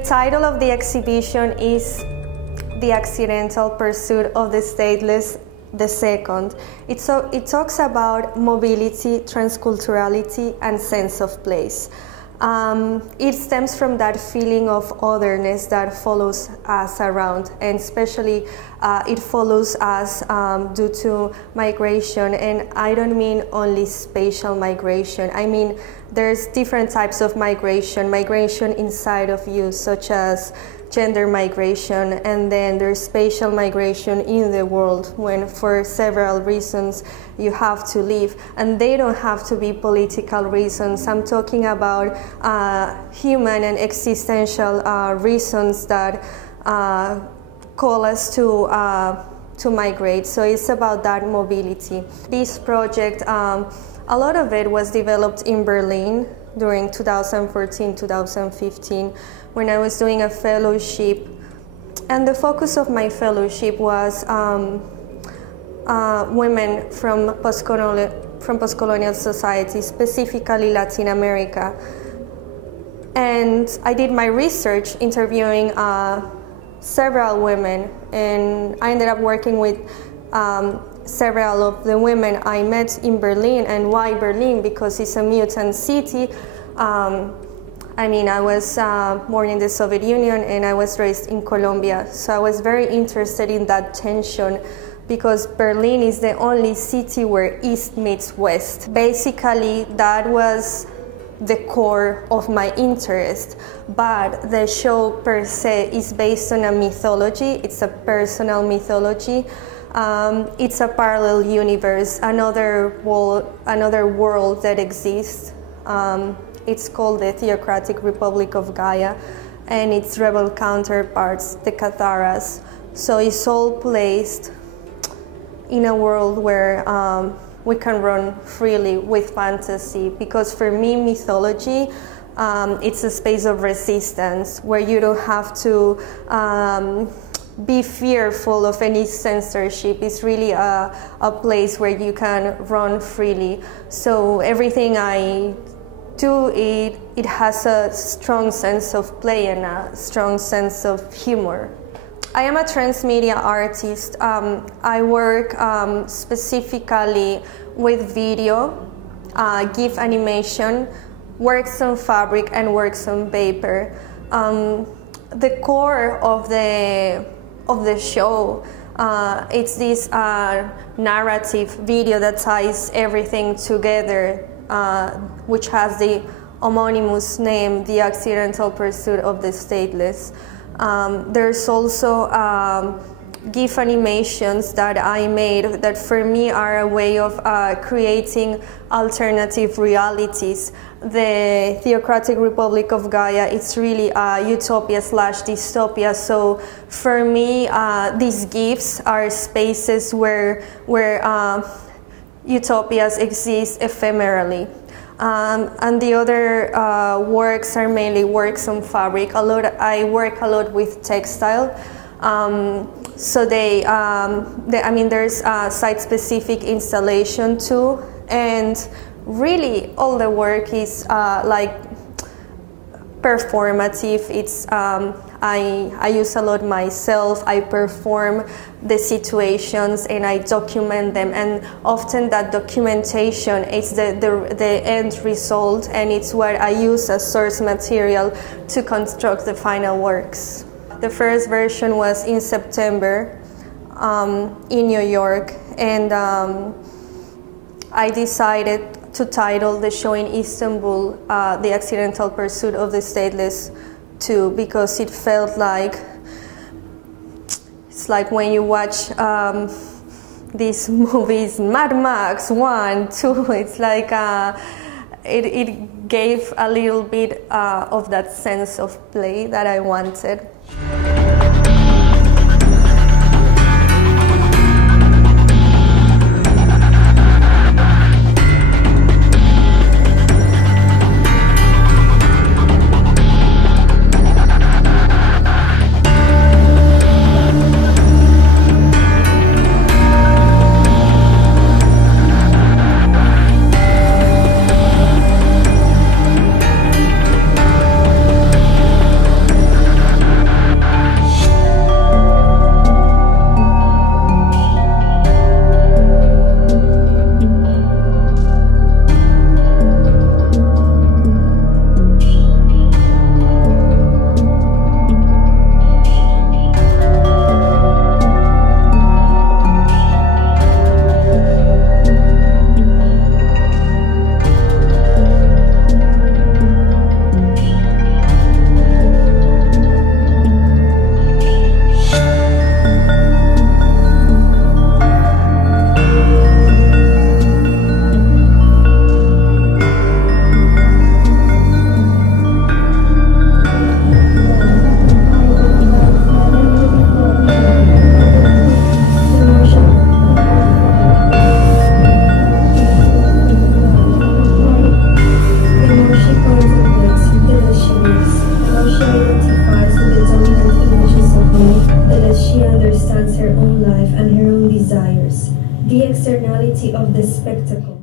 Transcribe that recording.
The title of the exhibition is The Accidental Pursuit of the Stateless, the Second. It talks about mobility, transculturality, and sense of place. It stems from that feeling of otherness that follows us around, and especially it follows us due to migration. And I don't mean only spatial migration. I mean there's different types of migration inside of you, such as gender migration, and then there's spatial migration in the world when for several reasons you have to leave, and they don't have to be political reasons. I'm talking about human and existential reasons that call us to migrate. So it's about that mobility. This project, a lot of it was developed in Berlin during 2014-2015 when I was doing a fellowship, and the focus of my fellowship was women from post-colonial society, specifically Latin America. And I did my research interviewing several women, and I ended up working with several of the women I met in Berlin. And why Berlin? Because it's a mutant city. I mean, I was born in the Soviet Union and I was raised in Colombia, so I was very interested in that tension because Berlin is the only city where East meets West. Basically, that was the core of my interest, but the show per se is based on a mythology. It's a personal mythology. It's a parallel universe, another world that exists. It's called the Theocratic Republic of Gaia, and its rebel counterparts, the Catharas. So it's all placed in a world where we can run freely with fantasy, because for me, mythology, it's a space of resistance where you don't have to be fearful of any censorship. It's really a place where you can run freely. So everything I do, it has a strong sense of play and a strong sense of humor. I am a transmedia artist. I work specifically with video, GIF animation, works on fabric, and works on paper. The core of the show, it's this narrative video that ties everything together, which has the homonymous name, The Accidental Pursuit of the Stateless. There's also GIF animations that I made that for me are a way of creating alternative realities. The Theocratic Republic of Gaia, it's really a utopia/dystopia. So for me, these GIFs are spaces where utopias exist ephemerally. And the other works are mainly works on fabric. I work a lot with textile. So I mean, there's site-specific installation too, and really all the work is like performative. It's I use a lot myself. I perform the situations and I document them, and often that documentation is the end result, and it's what I use as source material to construct the final works. The first version was in September in New York, and I decided to title the show in Istanbul The Accidental Pursuit of the Stateless too, because it felt like, it's like when you watch these movies, Mad Max 1, 2, it's like it gave a little bit of that sense of play that I wanted. her own life and her own desires. The externality of the spectacle